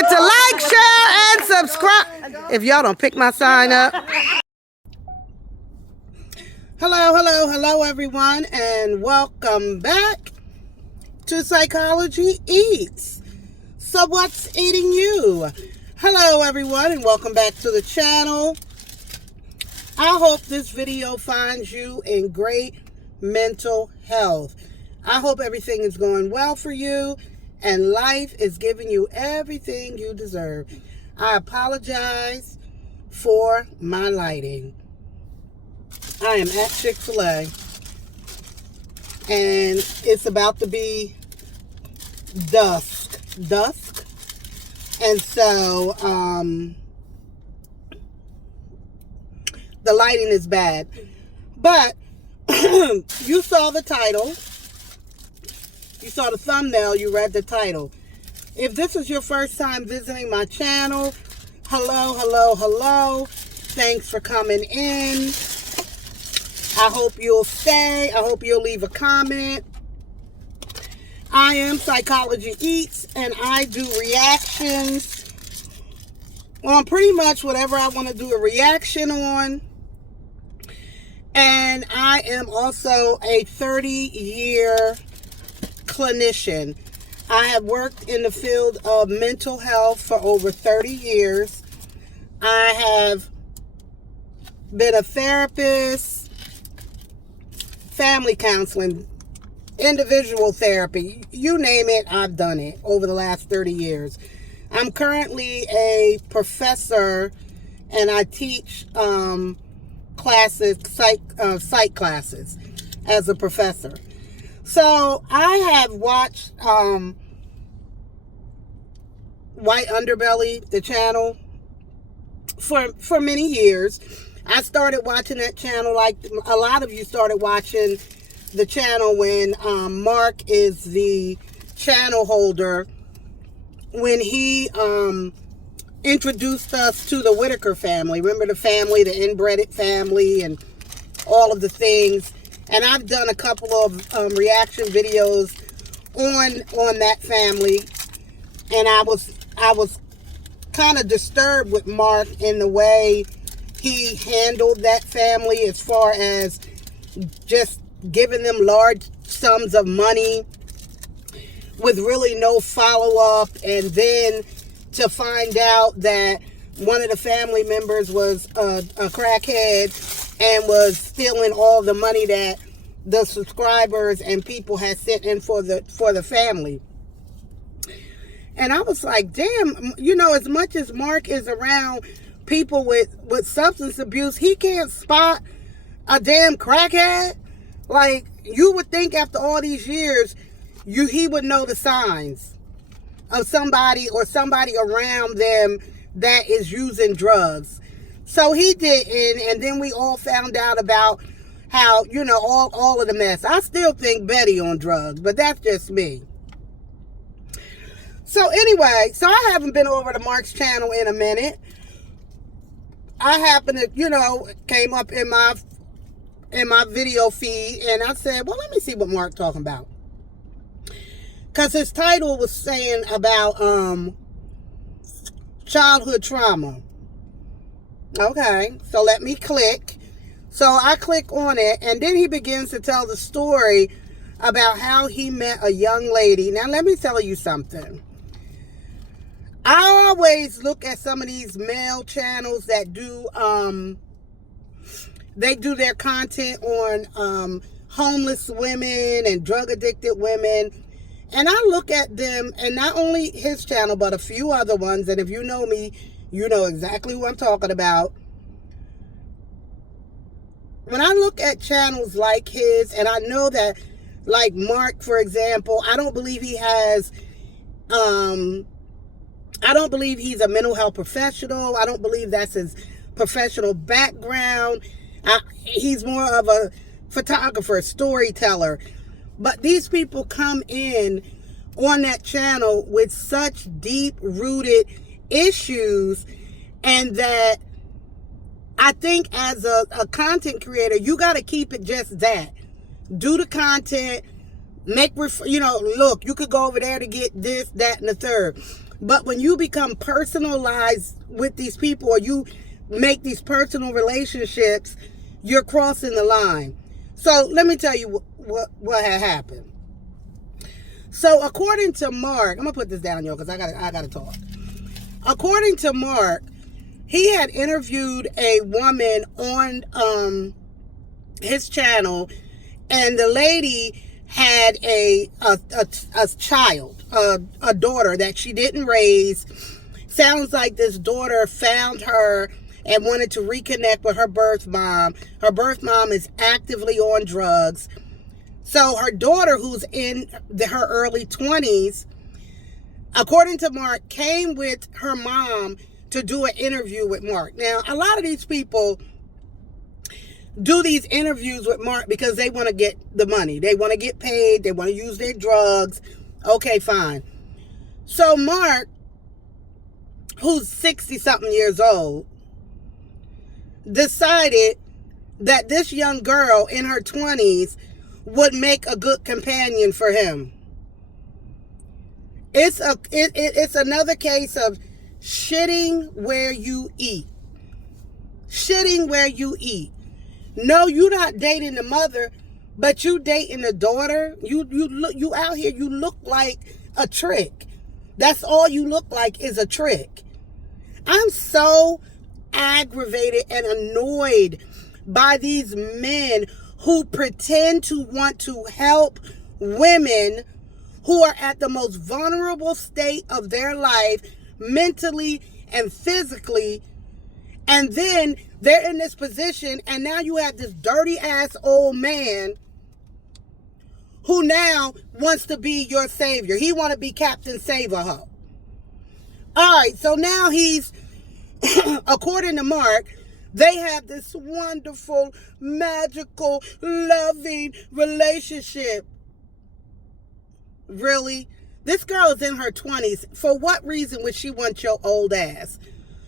forget to like, share, and subscribe. If y'all don't pick my sign up. Hello, everyone, and welcome back to Psychology Eats. So what's eating you? Hello, everyone, and welcome back to the channel. I hope this video finds you in great mental health. I hope everything is going well for you and life is giving you everything you deserve. I apologize for my lighting. I am at Chick-fil-A and it's about to be dusk. And so the lighting is bad. But you saw the title. You saw the thumbnail, you read the title. If this is your first time visiting my channel, hello. Thanks for coming in. I hope you'll stay. I hope you'll leave a comment. I am Psychology Eats, and I do reactions on pretty much whatever I want to do a reaction on. And I am also a 30-year clinician. I have worked in the field of mental health for over 30 years. I have been a therapist, family counseling, individual therapy, you name it, I've done it over the last 30 years. I'm currently a professor and I teach classes, psych classes as a professor. So I have watched White Underbelly, the channel, for many years. I started watching that channel like a lot of you started watching the channel when Mark is the channel holder, when he introduced us to the Whitaker family. Remember the family, the inbred family, and all of the things. And I've done a couple of reaction videos on that family, and I was kind of disturbed with Mark in the way he handled that family, as far as just giving them large sums of money with really no follow-up, and then to find out that one of the family members was a crackhead and was stealing all the money that the subscribers and people had sent in for the family. And I was like, damn, you know, as much as Mark is around people with substance abuse, he can't spot a damn crackhead. Like, you would think after all these years, he would know the signs of somebody or somebody around them that is using drugs. So he didn't, and then we all found out about how, you know, all of the mess. I still think Betty on drugs, but that's just me. So anyway, so I haven't been over to Mark's channel in a minute. I happened to, you know, came up in my video feed, and I said, well, let me see what Mark talking about. Because his title was saying about childhood trauma. Okay, so let me click. So I click on it, and then he begins to tell the story about how he met a young lady. Now, let me tell you something. I always look at some of these male channels that do, they do their content on homeless women and drug-addicted women. And I look at them, and not only his channel, but a few other ones. And if you know me, you know exactly who I'm talking about. When I look at channels like his, and I know that, like Mark, for example, I don't believe he has, I don't believe he's a mental health professional. I don't believe that's his professional background. He's more of a photographer, storyteller. But these people come in on that channel with such deep-rooted issues, and that I think as a content creator, you got to keep it just that. Do the content, look, you could go over there to get this, that, and the third. But when you become personalized with these people, or you make these personal relationships, you're crossing the line. So let me tell you what had happened. So according to Mark, I'm gonna put this down, y'all, because I gotta talk. According to Mark, he had interviewed a woman on his channel, and the lady had a child, a daughter that she didn't raise. Sounds like this daughter found her and wanted to reconnect with her birth mom. Her birth mom is actively on drugs. So her daughter, who's in her early 20s, according to Mark, came with her mom to do an interview with Mark. Now, a lot of these people do these interviews with Mark because they want to get the money. They want to get paid. They want to use their drugs. Okay, fine. So Mark, who's 60-something years old, decided that this young girl in her 20s would make a good companion for him. It's another case of shitting where you eat. Shitting where you eat. No, you're not dating the mother, but you dating the daughter. You out here, you look like a trick. That's all you look like is a trick. I'm so aggravated and annoyed by these men who pretend to want to help women who are at the most vulnerable state of their life, mentally and physically, and then they're in this position, and now you have this dirty ass old man who now wants to be your savior. He want to be Captain Save-A-Ho. All right, so now he's, according to Mark, they have this wonderful, magical, loving relationship. Really? This girl is in her 20s. For what reason would she want your old ass?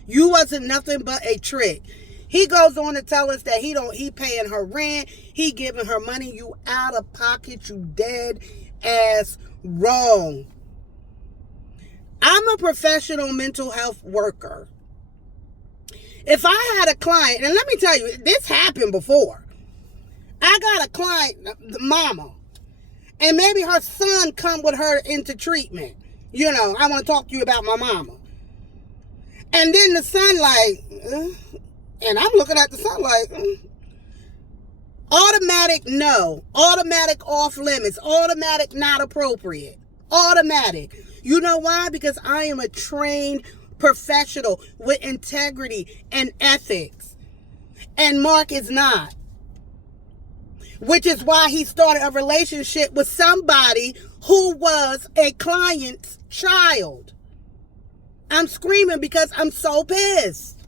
You wasn't nothing but a trick. He goes on to tell us that he paying her rent, he giving her money. You out of pocket, you dead ass wrong. I'm a professional mental health worker. If I had a client, and let me tell you, this happened before. I got a client, the mama, and maybe her son come with her into treatment. You know, I want to talk to you about my mama. And then the son like, and I'm looking at the son like, automatic no, automatic off limits, automatic not appropriate, automatic. You know why? Because I am a trained professional with integrity and ethics. And Mark is not. Which is why he started a relationship with somebody who was a client's child. I'm screaming because I'm so pissed.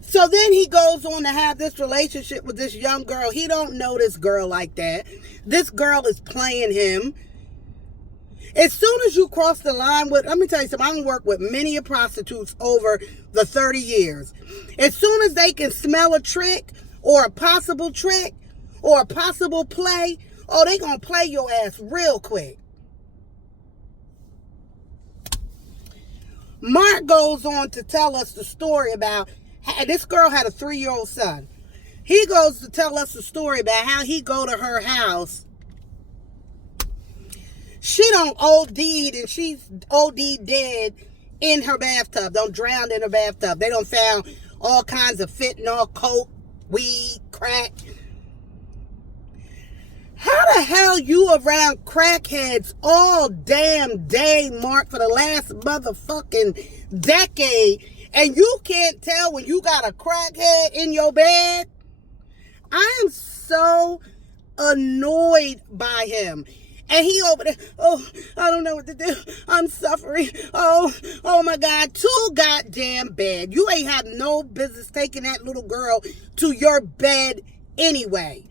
So then he goes on to have this relationship with this young girl. He don't know this girl like that. This girl is playing him. As soon as you cross the line with, let me tell you something, I've worked with many prostitutes over the 30 years. As soon as they can smell a trick or a possible trick or a possible play, oh, they gonna play your ass real quick. Mark goes on to tell us the story about how this girl had a 3-year-old son. He goes to tell us the story about how he go to her house. She don't OD'd and she's OD dead in her bathtub. Don't drown in her bathtub. They don't found all kinds of fentanyl, coke, weed, crack. How the hell you around crackheads all damn day, Mark, for the last motherfucking decade, and you can't tell when you got a crackhead in your bed? I am so annoyed by him. And he over there, oh, I don't know what to do. I'm suffering. Oh my God, too goddamn bad. You ain't have no business taking that little girl to your bed anyway.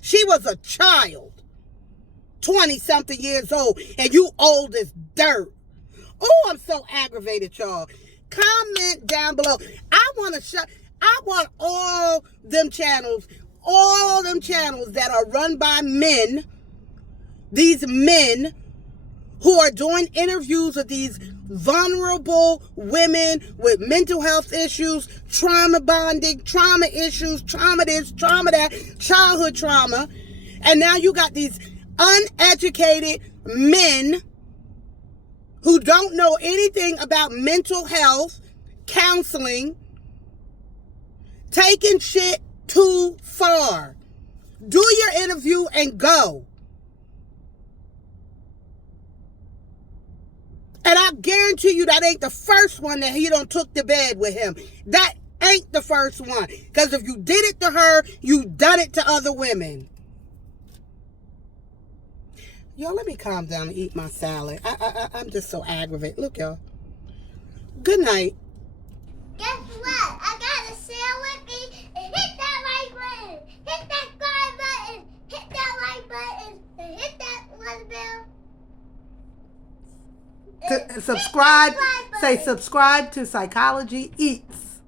She was a child, 20-something years old, and you old as dirt. Oh, I'm so aggravated, y'all. Comment down below. I want all them channels that are run by men, these men who are doing interviews with these vulnerable women with mental health issues, trauma bonding, trauma issues, trauma this, trauma that, childhood trauma. And now you got these uneducated men who don't know anything about mental health, counseling, taking shit too far. Do your interview and go. And I guarantee you that ain't the first one that he done took to bed with him. That ain't the first one. Because if you did it to her, you done it to other women. Y'all, let me calm down and eat my salad. I'm just so aggravated. Look, y'all. Good night. Guess what? I got a sale with me. And hit that like button. Hit that subscribe button. Hit that like button. And hit that one bell. Subscribe. Say subscribe to Psychology Eats.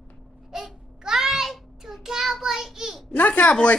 Subscribe to Cowboy Eats. Not Cowboy.